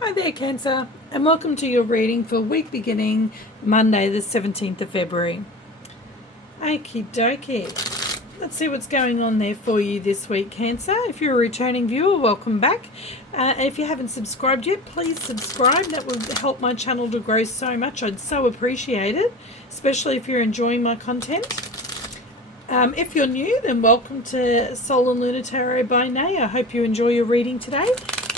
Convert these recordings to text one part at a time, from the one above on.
Hi there, Cancer, and welcome to your reading for week beginning Monday, the 17th of February. Okie dokie. Let's see what's going on there for you this week, Cancer. If you're a returning viewer, welcome back. If you haven't subscribed yet, please subscribe. That would help my channel to grow so much. I'd so appreciate it, especially if you're enjoying my content. If you're new, then welcome to Soul and Lunar Tarot by Nay. I hope you enjoy your reading today.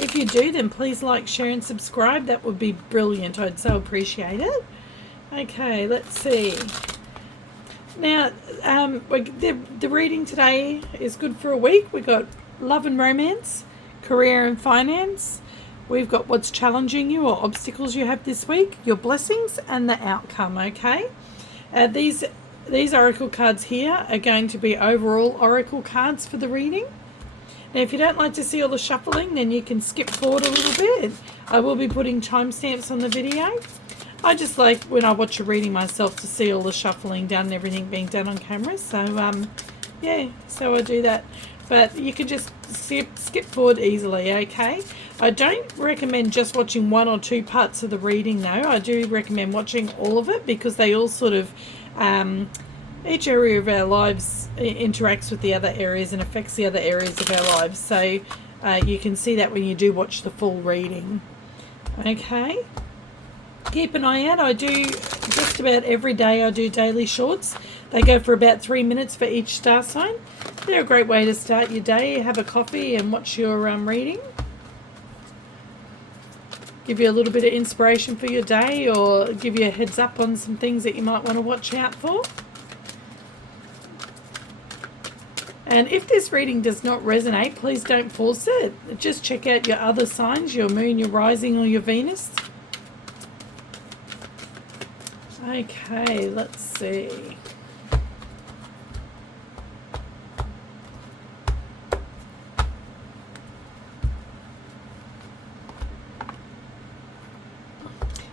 If you do, then please like, share and subscribe. That would be brilliant. I'd so appreciate it. Okay, let's see. Now, the reading today is good for a week. We've got love and romance, career and finance. We've got what's challenging you or obstacles you have this week, your blessings and the outcome, okay? These oracle cards here are going to be overall oracle cards for the reading. Now, if you don't like to see all the shuffling, then you can skip forward a little bit. I will be putting timestamps on the video. I just like when I watch a reading myself to see all the shuffling done and everything being done on camera. So, yeah, so I do that. But you can just skip forward easily, okay? I don't recommend just watching one or two parts of the reading, though. I do recommend watching all of it because they all sort of... each area of our lives interacts with the other areas and affects the other areas of our lives. So you can see that when you do watch the full reading. Okay. Keep an eye out. I do just about every day. I do daily shorts. They go for about 3 minutes for each star sign. They're a great way to start your day. Have a coffee and watch your reading. Give you a little bit of inspiration for your day or give you a heads up on some things that you might want to watch out for. And if this reading does not resonate, please don't force it. Just check out your other signs, your moon, your rising or your Venus. Okay, let's see.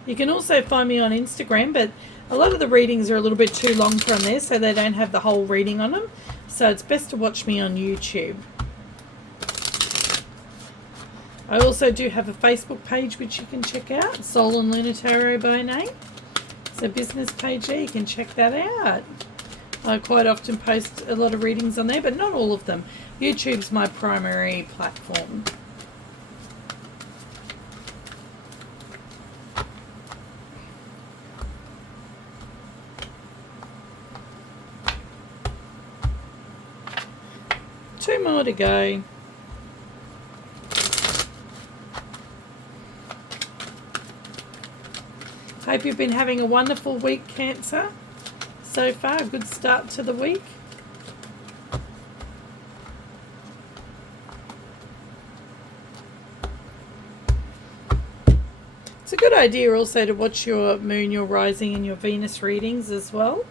You can also find me on Instagram, but a lot of the readings are a little bit too long from there, so they don't have the whole reading on them. So it's best to watch me on YouTube. I also do have a Facebook page which you can check out, Soul and Lunar Tarot by Nay. It's a business page there, you can check that out. I quite often post a lot of readings on there, but not all of them. YouTube's my primary platform. Two more to go. Hope you've been having a wonderful week, Cancer. So far, a good start to the week. It's a good idea also to watch your moon, your rising and your Venus readings as well.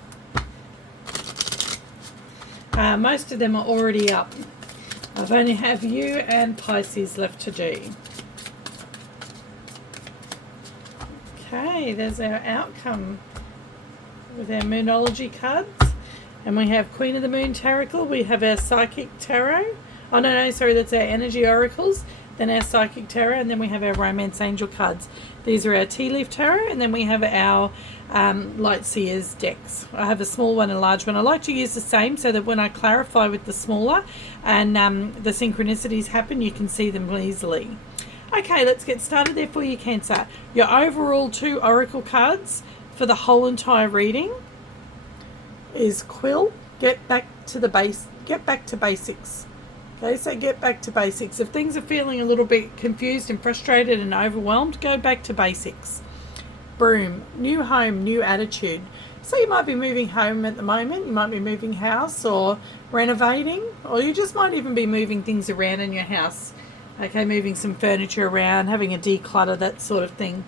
Most of them are already up. I've only have you and Pisces left to do. Okay, there's our outcome with our Moonology cards. And we have Queen of the Moon Tarot. We have our Psychic Tarot. Oh, no, sorry, that's our Energy Oracles. Then our Psychic Tarot. And then we have our Romance Angel cards. These are our Tea Leaf Tarot. And then we have our Light Seers decks. I have a small one and a large one. I like to use the same so that when I clarify with the smaller and the synchronicities happen, you can see them easily. Okay, let's get started there for you, Cancer. Your overall 2 oracle cards for the whole entire reading is Quill, get back to basics. Okay, so get back to basics. If things are feeling a little bit confused and frustrated and overwhelmed, go back to basics. Broom, new home, new attitude. So you might be moving home at the moment, you might be moving house or renovating, or you just might even be moving things around in your house. Okay, moving some furniture around, having a declutter, that sort of thing.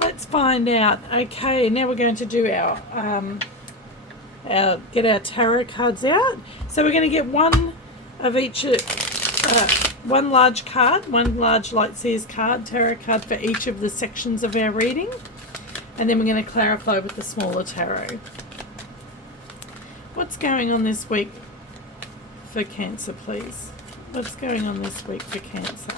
Let's find out. Okay, now we're going to do get our tarot cards out. So we're going to get one of each, one large card, one large Light Seers card, tarot card for each of the sections of our reading. And then we're going to clarify with the smaller tarot. What's going on this week for Cancer, please? What's going on this week for Cancer?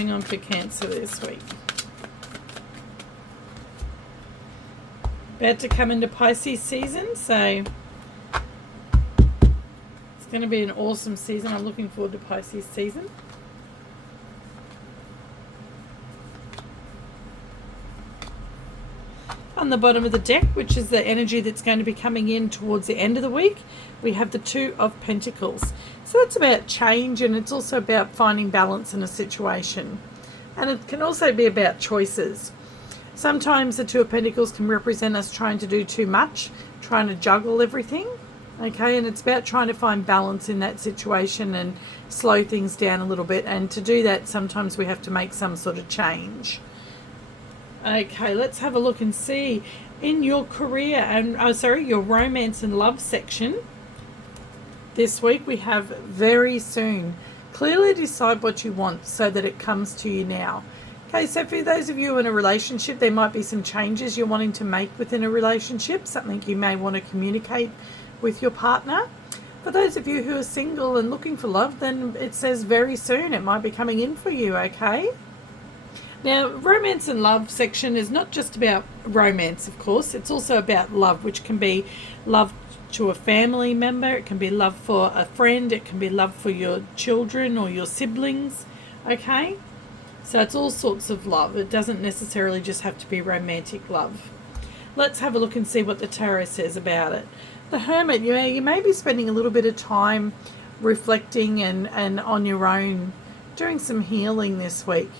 going on for Cancer this week? About to come into Pisces season, so it's going to be an awesome season. I'm looking forward to Pisces season. On the bottom of the deck, which is the energy that's going to be coming in towards the end of the week, we have the Two of Pentacles. So that's about change, and it's also about finding balance in a situation. And it can also be about choices. Sometimes the Two of Pentacles can represent us trying to do too much, trying to juggle everything. Okay, and it's about trying to find balance in that situation and slow things down a little bit. And to do that, sometimes we have to make some sort of change. Okay, let's have a look and see in your career and your romance and love section. This week we have very soon. Clearly decide what you want so that it comes to you now. Okay, so for those of you in a relationship, there might be some changes you're wanting to make within a relationship, something you may want to communicate with your partner. For those of you who are single and looking for love, then it says very soon. It might be coming in for you, okay? Now, romance and love section is not just about romance, of course. It's also about love, which can be love to a family member. It can be love for a friend. It can be love for your children or your siblings, okay? So it's all sorts of love. It doesn't necessarily just have to be romantic love. Let's have a look and see what the tarot says about it. The Hermit, you may be spending a little bit of time reflecting and on your own, doing some healing this week.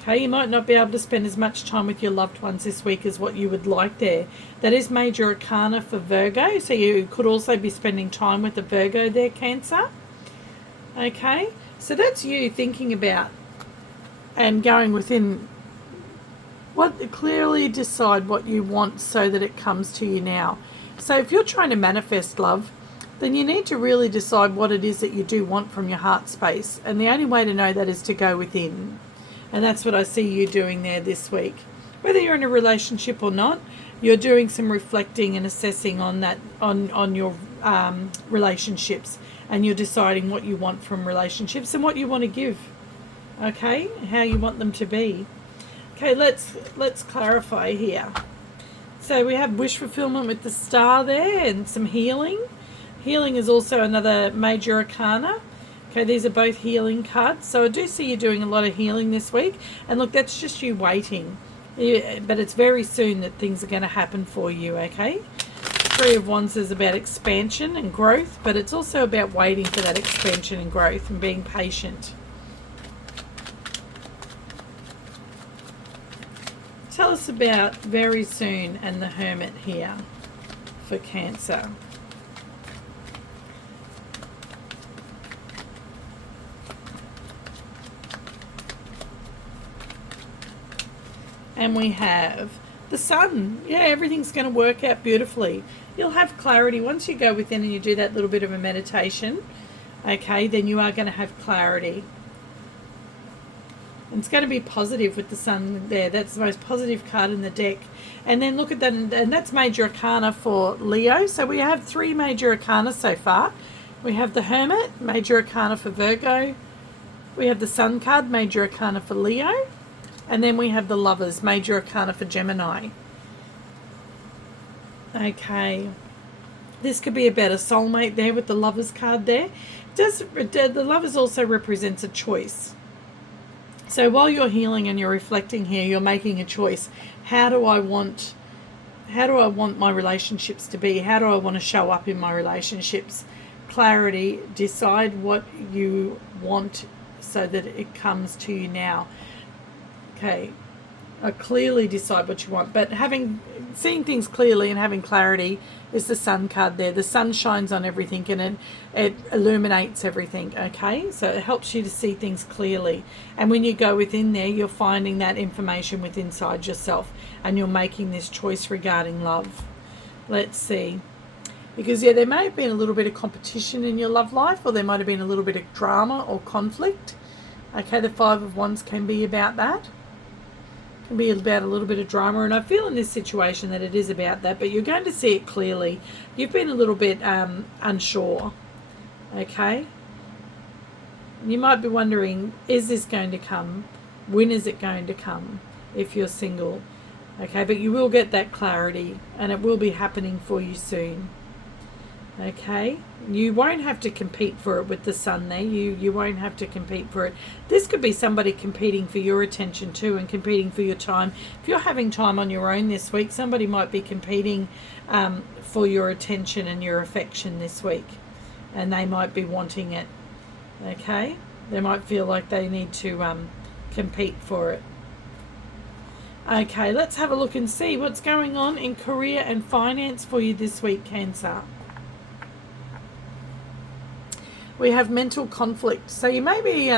Okay, you might not be able to spend as much time with your loved ones this week as what you would like there. That is major arcana for Virgo, so you could also be spending time with the Virgo there, Cancer. Okay, so that's you thinking about and going within clearly decide what you want so that it comes to you now. So if you're trying to manifest love, then you need to really decide what it is that you do want from your heart space. And the only way to know that is to go within. And that's what I see you doing there this week. Whether you're in a relationship or not, you're doing some reflecting and assessing on that, on your relationships, and you're deciding what you want from relationships and what you want to give. Okay, how you want them to be. Okay, let's clarify here. So we have wish fulfillment with the star there and some healing. Healing is also another major arcana. Okay, these are both healing cards. So I do see you doing a lot of healing this week. And look, that's just you waiting. But it's very soon that things are going to happen for you, okay? Three of Wands is about expansion and growth, but it's also about waiting for that expansion and growth and being patient. Tell us about very soon and the Hermit here for Cancer. And we have the Sun. Yeah, everything's going to work out beautifully. You'll have clarity. Once you go within and you do that little bit of a meditation, okay, then you are going to have clarity. And it's going to be positive with the Sun there. That's the most positive card in the deck. And then look at that, and that's major arcana for Leo. So we have three major arcana so far. We have the Hermit, major arcana for Virgo. We have the Sun card, major arcana for Leo. And then we have the Lovers, major arcana for Gemini. Okay. This could be about a soulmate there with the Lovers card there. The Lovers also represents a choice. So while you're healing and you're reflecting here, you're making a choice. How do I want my relationships to be? How do I want to show up in my relationships? Clarity. Decide what you want so that it comes to you now. Okay, clearly decide what you want, but seeing things clearly and having clarity is the Sun card there. The sun shines on everything and it illuminates everything, okay? So it helps you to see things clearly. And when you go within there, you're finding that information within inside yourself and you're making this choice regarding love. Let's see. Because, yeah, there may have been a little bit of competition in your love life, or there might have been a little bit of drama or conflict. Okay, the Five of Wands can be about that. Can be about a little bit of drama, and I feel in this situation that it is about that, but you're going to see it clearly. You've been a little bit unsure, okay? You might be wondering, is this going to come When is it going to come if you're single? Okay, but you will get that clarity, and it will be happening for you soon. Okay, you won't have to compete for it with the sun there. You won't have to compete for it. This could be somebody competing for your attention too, and competing for your time. If you're having time on your own this week, somebody might be competing for your attention and your affection this week, and they might be wanting it. Okay, they might feel like they need to compete for it. Okay, let's have a look and see what's going on in career and finance for you this week, Cancer. We have mental conflict. So you may be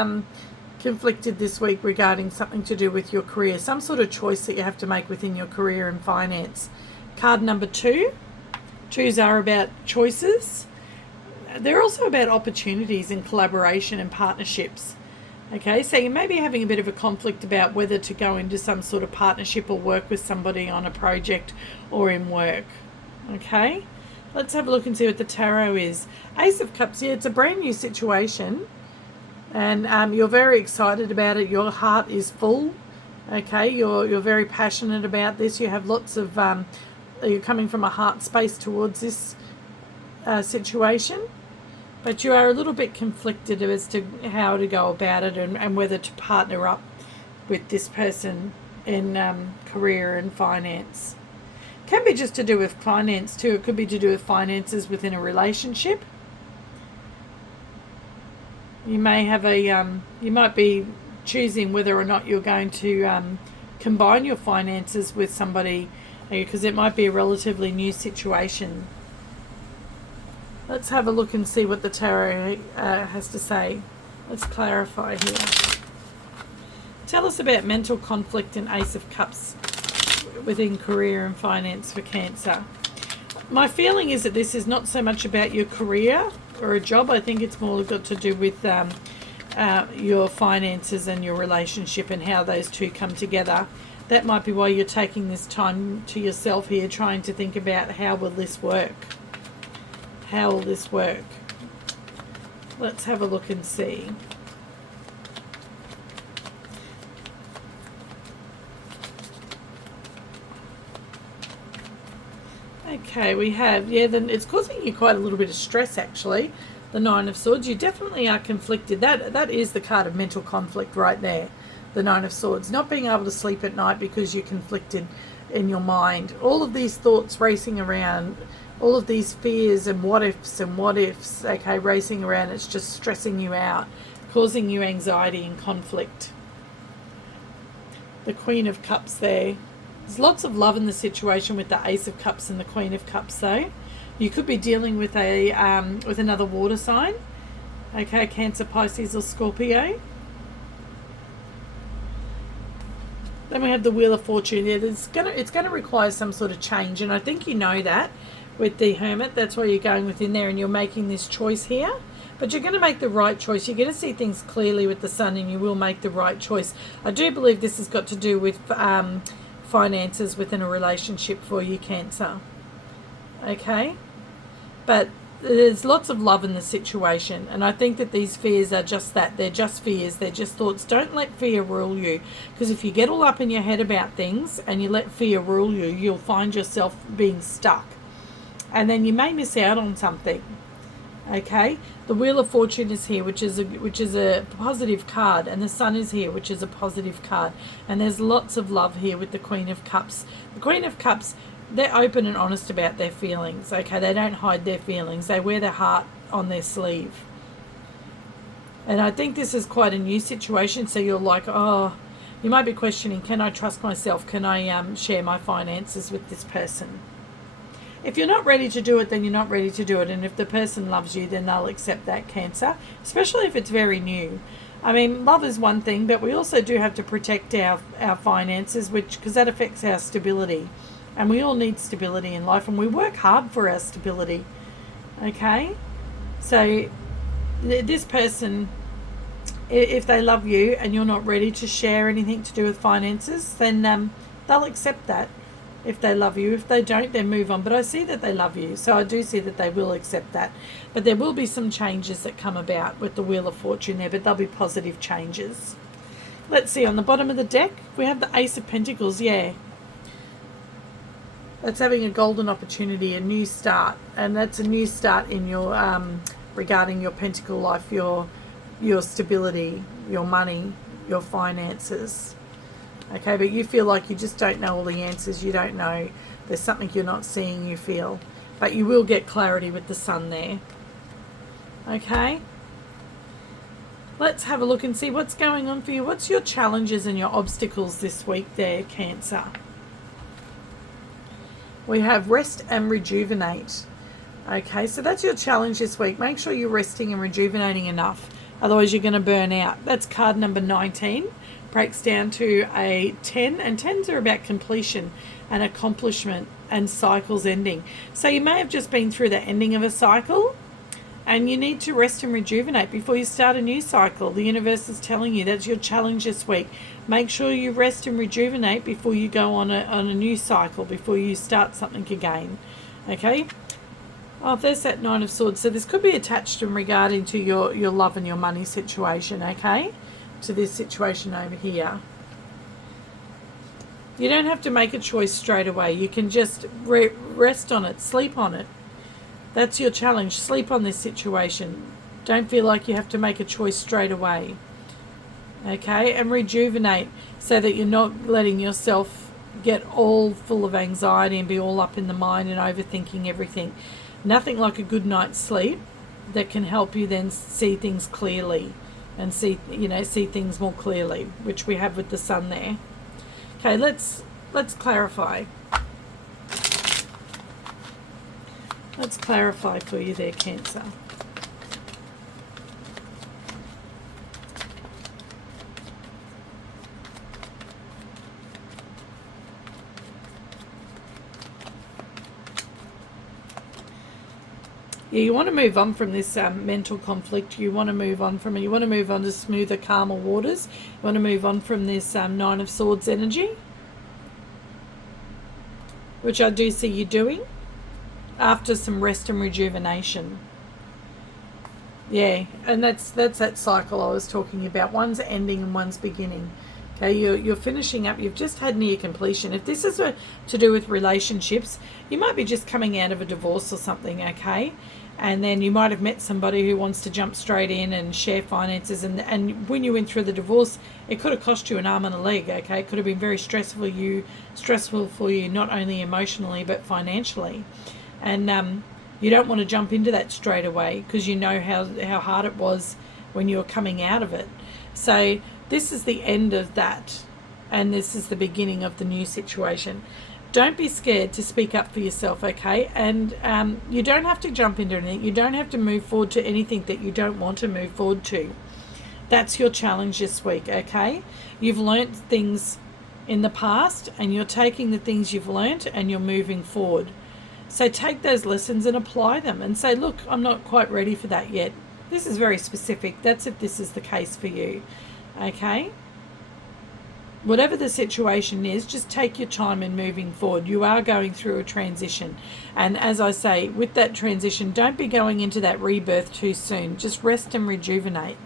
conflicted this week regarding something to do with your career, some sort of choice that you have to make within your career and finance. Card number 2. 2s are about choices. They're also about opportunities and collaboration and partnerships. Okay, so you may be having a bit of a conflict about whether to go into some sort of partnership or work with somebody on a project or in work. Okay, let's have a look and see what the tarot is. Ace of Cups, yeah, it's a brand new situation, and you're very excited about it. Your heart is full. Okay, you're very passionate about this. You have lots of, you're coming from a heart space towards this situation. But you are a little bit conflicted as to how to go about it, and whether to partner up with this person in career and finance. Can be just to do with finance too. It could be to do with finances within a relationship. You may have you might be choosing whether or not you're going to combine your finances with somebody, because it might be a relatively new situation. Let's have a look and see what the tarot has to say. Let's clarify here. Tell us about mental conflict and Ace of Cups within career and finance for Cancer. My feeling is that this is not so much about your career or a job. I think it's more got to do with your finances and your relationship and how those two come together. That might be why you're taking this time to yourself here, trying to think about how will this work. How will this work? Let's have a look and see. Okay, we have, then it's causing you quite a little bit of stress actually. The Nine of Swords. You definitely are conflicted. That is the card of mental conflict right there. The Nine of Swords. Not being able to sleep at night because you're conflicted in your mind. All of these thoughts racing around. All of these fears and what ifs, okay, racing around. It's just stressing you out, causing you anxiety and conflict. The Queen of Cups there. There's lots of love in the situation with the Ace of Cups and the Queen of Cups though. You could be dealing with with another water sign. Okay, Cancer, Pisces or Scorpio. Then we have the Wheel of Fortune. Yeah, it's gonna require some sort of change, and I think you know that. With the Hermit, that's why you're going within there, and you're making this choice here, but you're going to make the right choice. You're going to see things clearly with the Sun, and you will make the right choice. I do believe this has got to do with finances within a relationship for you, Cancer. Okay, but there's lots of love in the situation, and I think that these fears are just that. They're just fears. They're just thoughts. Don't let fear rule you, because if you get all up in your head about things and you let fear rule you, you'll find yourself being stuck. And then you may miss out on something. Okay, the Wheel of Fortune is here, which is a positive card, and the Sun is here, which is a positive card. And there's lots of love here with the Queen of Cups. The Queen of Cups, they're open and honest about their feelings. Okay, they don't hide their feelings. They wear their heart on their sleeve. And I think this is quite a new situation. So you're like, oh, you might be questioning, can I trust myself? Can I share my finances with this person? If you're not ready to do it, then you're not ready to do it. And if the person loves you, then they'll accept that, Cancer, especially if it's very new. I mean, love is one thing, but we also do have to protect our finances, because that affects our stability. And we all need stability in life, and we work hard for our stability. Okay? So this person, if they love you and you're not ready to share anything to do with finances, then they'll accept that. If they love you. If they don't, then move on. But I see that they love you, so I do see that they will accept that. But there will be some changes that come about with the Wheel of Fortune there, but they'll be positive changes. Let's see, on the bottom of the deck, we have the Ace of Pentacles, yeah. That's having a golden opportunity, a new start. And that's a new start in your, regarding your pentacle life, your stability, your money, your finances. Okay, but you feel like you just don't know all the answers. You don't know. There's something you're not seeing, you feel. But you will get clarity with the sun there. Okay? Let's have a look and see what's going on for you. What's your challenges and your obstacles this week there, Cancer? We have rest and rejuvenate. Okay, so that's your challenge this week. Make sure you're resting and rejuvenating enough. Otherwise, you're going to burn out. That's card number 19. Breaks down to a 10. And 10s are about completion and accomplishment and cycles ending. So you may have just been through the ending of a cycle. And you need to rest and rejuvenate before you start a new cycle. The universe is telling you that's your challenge this week. Make sure you rest and rejuvenate before you go on a new cycle, before you start something again. Okay? Oh, there's that Nine of Swords. So this could be attached in regarding to your love and your money situation, okay? To this situation over here. You don't have to make a choice straight away. You can just rest on it, sleep on it. That's your challenge. Sleep on this situation. Don't feel like you have to make a choice straight away. Okay? And rejuvenate so that you're not letting yourself get all full of anxiety and be all up in the mind and overthinking everything. Nothing like a good night's sleep that can help you then see things clearly and see things more clearly, which we have with the sun there. Okay, let's clarify. Let's clarify for you there, Cancer. Yeah, you want to move on from this mental conflict. You want to move on from it. You want to move on to smoother, calmer waters. You want to move on from this Nine of Swords energy, which I do see you doing after some rest and rejuvenation. Yeah, and that's that cycle I was talking about. One's ending and one's beginning. Okay, you're finishing up. You've just had near completion. If this is to do with relationships, you might be just coming out of a divorce or something, okay? And then you might have met somebody who wants to jump straight in and share finances. And when you went through the divorce, it could have cost you an arm and a leg, okay? It could have been very stressful for you, not only emotionally but financially. And you don't want to jump into that straight away because you know how hard it was when you were coming out of it. So this is the end of that, and this is the beginning of the new situation. Don't be scared to speak up for yourself, okay? And you don't have to jump into anything. You don't have to move forward to anything that you don't want to move forward to. That's your challenge this week, okay? You've learnt things in the past, and you're taking the things you've learnt and you're moving forward. So take those lessons and apply them and say, look, I'm not quite ready for that yet. This is very specific. That's if this is the case for you. Okay? Whatever the situation is, just take your time in moving forward. You are going through a transition. And as I say, with that transition, don't be going into that rebirth too soon. Just rest and rejuvenate.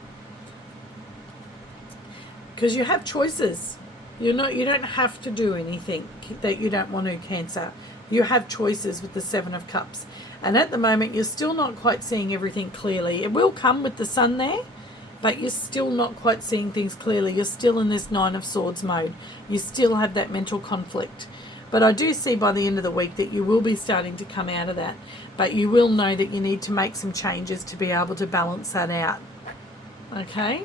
Because you have choices. You don't have to do anything that you don't want to, Cancer. You have choices with the Seven of Cups. And at the moment, you're still not quite seeing everything clearly. It will come with the sun there, but you're still not quite seeing things clearly. You're still in this Nine of Swords mode. You still have that mental conflict. But I do see by the end of the week that you will be starting to come out of that. But you will know that you need to make some changes to be able to balance that out. Okay?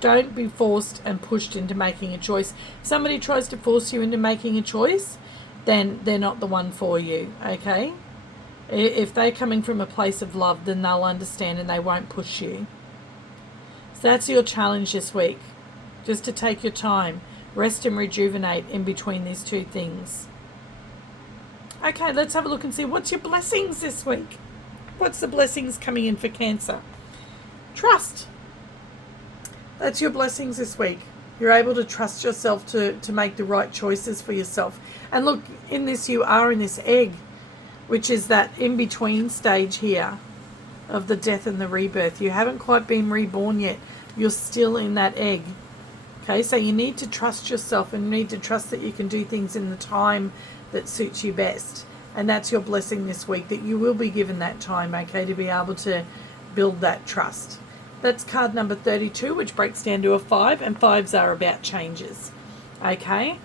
Don't be forced and pushed into making a choice. If somebody tries to force you into making a choice, then they're not the one for you, okay? If they're coming from a place of love, then they'll understand and they won't push you. So that's your challenge this week. Just to take your time. Rest and rejuvenate in between these two things. Okay, let's have a look and see what's your blessings this week. What's the blessings coming in for Cancer? Trust. That's your blessings this week. You're able to trust yourself to make the right choices for yourself. And look, in this, you are in this egg, which is that in-between stage here. of the death and the rebirth. You haven't quite been reborn yet. You're still in that egg. Okay, so you need to trust yourself and you need to trust that you can do things in the time that suits you best. And that's your blessing this week, that you will be given that time, okay, to be able to build that trust. That's card number 32, which breaks down to a 5, and 5s are about changes, okay?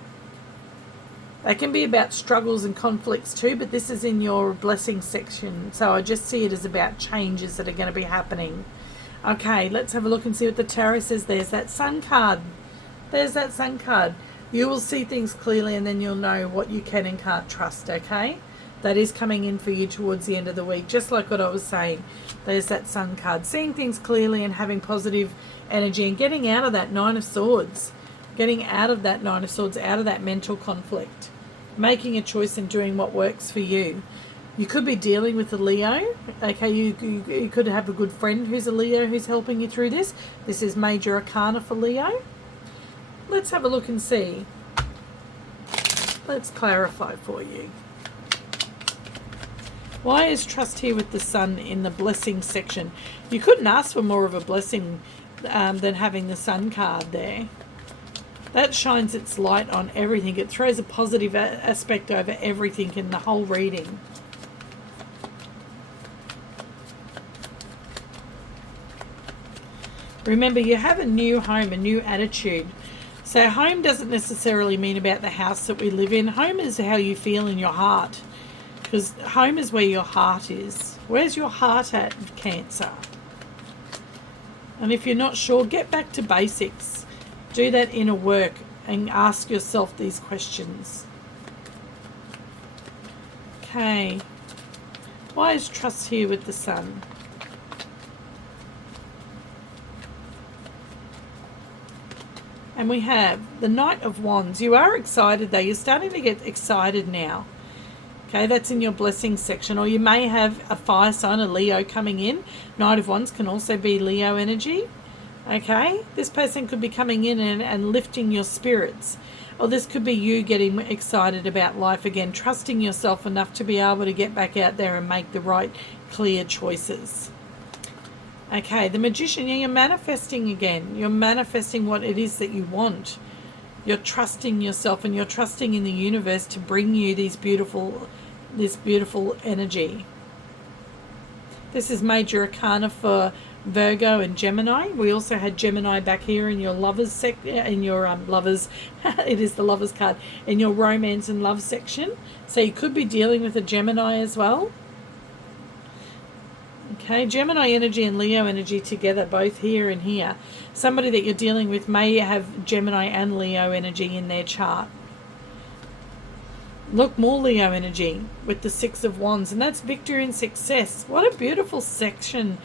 They can be about struggles and conflicts too, but this is in your blessing section, so I just see it as about changes that are going to be happening. Okay, let's have a look and see what the tarot says. There's that Sun card. There's that Sun card. You will see things clearly and then you'll know what you can and can't trust, okay? That is coming in for you towards the end of the week, just like what I was saying. There's that Sun card. Seeing things clearly and having positive energy and getting out of that Nine of Swords. Getting out of that Nine of Swords, out of that mental conflict. Making a choice and doing what works for you. You could be dealing with a Leo. Okay, you could have a good friend who's a Leo who's helping you through this. This is Major Arcana for Leo. Let's have a look and see. Let's clarify for you. Why is trust here with the Sun in the blessing section? You couldn't ask for more of a blessing than having the Sun card there. That shines its light on everything. It throws a positive aspect over everything in the whole reading. Remember, you have a new home, a new attitude. So home doesn't necessarily mean about the house that we live in. Home is how you feel in your heart. Because home is where your heart is. Where's your heart at, Cancer? And if you're not sure, get back to basics. Do that inner work and ask yourself these questions. Okay. Why is trust here with the Sun? And we have the Knight of Wands. You are excited though. You're starting to get excited now. Okay, that's in your blessing section. Or you may have a fire sign, a Leo coming in. Knight of Wands can also be Leo energy. Okay, this person could be coming in and lifting your spirits. Or this could be you getting excited about life again, trusting yourself enough to be able to get back out there and make the right, clear choices. Okay, the Magician, yeah, you're manifesting again. You're manifesting what it is that you want. You're trusting yourself and you're trusting in the universe to bring you this beautiful energy. This is Major Arcana for Virgo and Gemini. We also had Gemini back here in your lovers lovers. It is the lovers card in your romance and love section. So you could be dealing with a Gemini as well. Okay, Gemini energy and Leo energy together, both here and here. Somebody that you're dealing with may have Gemini and Leo energy in their chart. Look, more Leo energy with the Six of Wands, and that's victory and success. What a beautiful section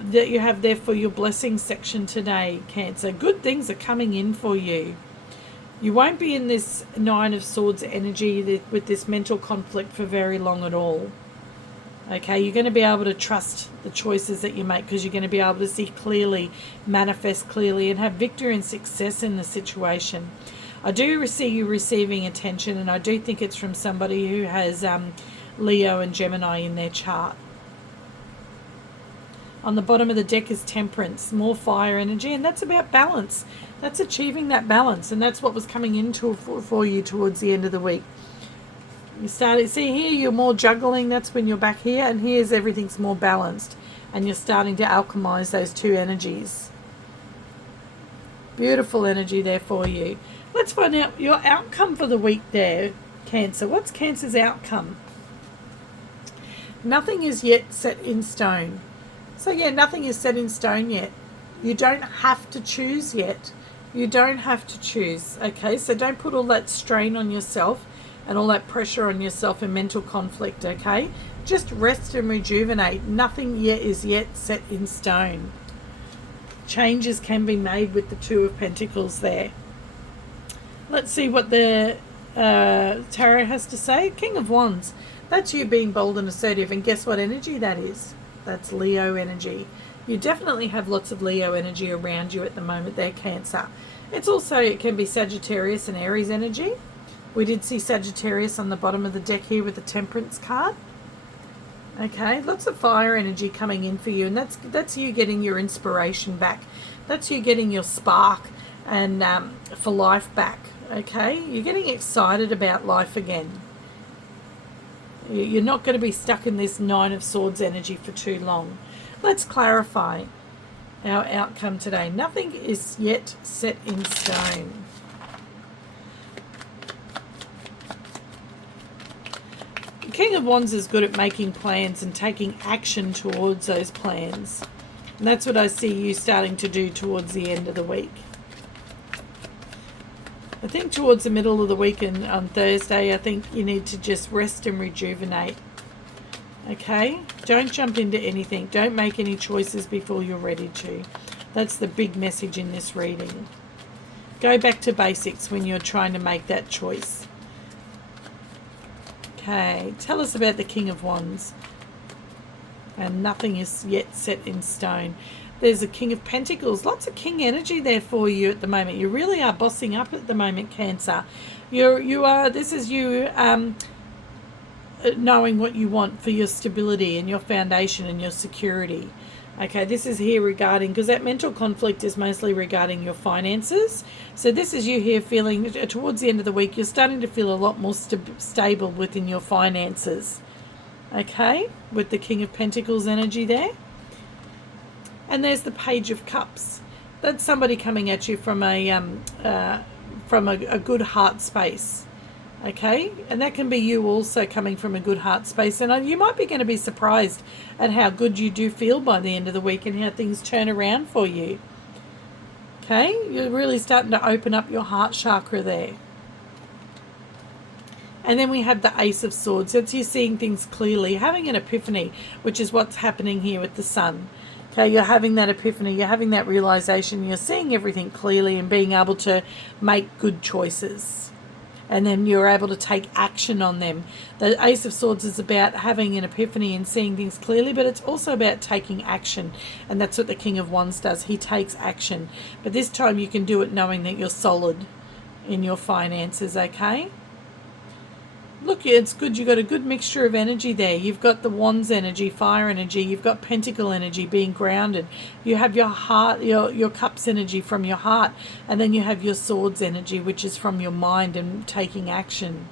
that you have there for your blessing section today, Cancer. Good things are coming in for you. You won't be in this Nine of Swords energy with this mental conflict for very long at all. Okay, you're going to be able to trust the choices that you make because you're going to be able to see clearly, manifest clearly, and have victory and success in the situation. I do see you receiving attention, and I do think it's from somebody who has Leo and Gemini in their chart. On the bottom of the deck is Temperance, more fire energy, and that's about balance. That's achieving that balance, and that's what was coming into for you towards the end of the week. You started, see here, you're more juggling, that's when you're back here, and here's everything's more balanced, and you're starting to alchemize those two energies. Beautiful energy there for you. Let's find out your outcome for the week there, Cancer. What's Cancer's outcome? Nothing is yet set in stone. So yeah, nothing is set in stone yet. You don't have to choose yet. You don't have to choose, okay? So don't put all that strain on yourself and all that pressure on yourself and mental conflict, okay? Just rest and rejuvenate. Nothing yet is yet set in stone. Changes can be made with the Two of Pentacles there. Let's see what the tarot has to say. King of Wands. That's you being bold and assertive, and guess what energy that is? That's Leo energy. You definitely have lots of Leo energy around you at the moment there, Cancer. It can be Sagittarius and Aries energy. We did see Sagittarius on the bottom of the deck here with the Temperance card. Okay, lots of fire energy coming in for you, and that's you getting your inspiration back. That's you getting your spark and for life back. Okay, you're getting excited about life again. You're not going to be stuck in this Nine of Swords energy for too long. Let's clarify our outcome today. Nothing is yet set in stone. The King of Wands is good at making plans and taking action towards those plans. And that's what I see you starting to do towards the end of the week. I think towards the middle of the week and on Thursday, I think you need to just rest and rejuvenate. Okay? Don't jump into anything. Don't make any choices before you're ready to. That's the big message in this reading. Go back to basics when you're trying to make that choice. Okay, tell us about the King of Wands. And nothing is yet set in stone. There's a King of Pentacles. Lots of King energy there for you at the moment. You really are bossing up at the moment, Cancer. This is you knowing what you want for your stability and your foundation and your security. Okay, this is here regarding, because that mental conflict is mostly regarding your finances. So this is you here feeling, towards the end of the week, you're starting to feel a lot more stable within your finances. Okay, with the King of Pentacles energy there. And there's the Page of Cups. That's somebody coming at you from a good heart space. Okay, and that can be you also coming from a good heart space. And you might be going to be surprised at how good you do feel by the end of the week and how things turn around for you. Okay, you're really starting to open up your heart chakra there. And then we have the Ace of Swords. That's you seeing things clearly, having an epiphany, which is what's happening here with the Sun. Okay, you're having that epiphany, you're having that realization, you're seeing everything clearly and being able to make good choices. And then you're able to take action on them. The Ace of Swords is about having an epiphany and seeing things clearly, but it's also about taking action. And that's what the King of Wands does. He takes action. But this time you can do it knowing that you're solid in your finances, okay? Look, it's good. You've got a good mixture of energy there. You've got the Wands energy, fire energy. You've got Pentacle energy, being grounded. You have your heart, your Cups energy from your heart. And then you have your Swords energy, which is from your mind and taking action.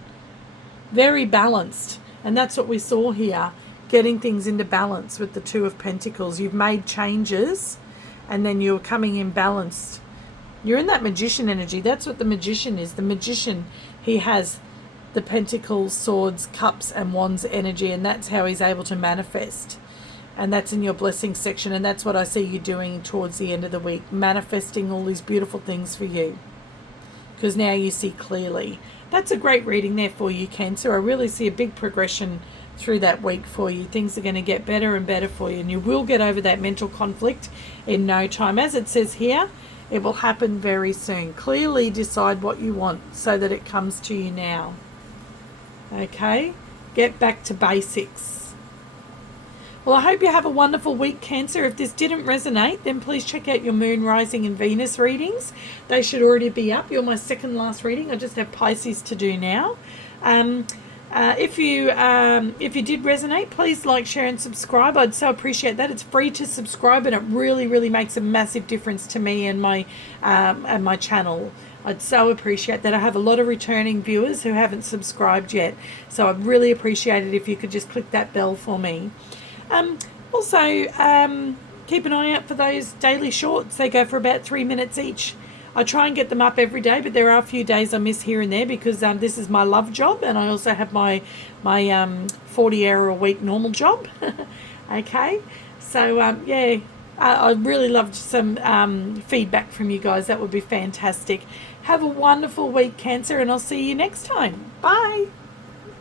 Very balanced. And that's what we saw here, getting things into balance with the Two of Pentacles. You've made changes and then you're coming in balanced. You're in that Magician energy. That's what the Magician is. The Magician, he has the Pentacles, Swords, Cups and Wands energy, and that's how he's able to manifest. And that's in your blessing section, and that's what I see you doing towards the end of the week, manifesting all these beautiful things for you, because now you see clearly. That's a great reading there for you, Cancer. I really see a big progression through that week for you. Things are going to get better and better for you, and you will get over that mental conflict in no time. As it says here, it will happen very soon. Clearly decide what you want so that it comes to you now. Okay, get back to basics. Well, I hope you have a wonderful week, Cancer. If this didn't resonate, then please check out your Moon, Rising and Venus readings. They should already be up. You're my second last reading. I just have Pisces to do now. If you did resonate, please like, share and subscribe. I'd so appreciate that. It's free to subscribe and it really, really makes a massive difference to me and my channel. I'd so appreciate that. I have a lot of returning viewers who haven't subscribed yet, so I'd really appreciate it if you could just click that bell for me. Also, keep an eye out for those daily shorts. They go for about 3 minutes each. I try and get them up every day, but there are a few days I miss here and there because this is my love job, and I also have my 40-hour-a-week normal job. Okay, so yeah. I'd really love some feedback from you guys. That would be fantastic. Have a wonderful week, Cancer, and I'll see you next time. Bye.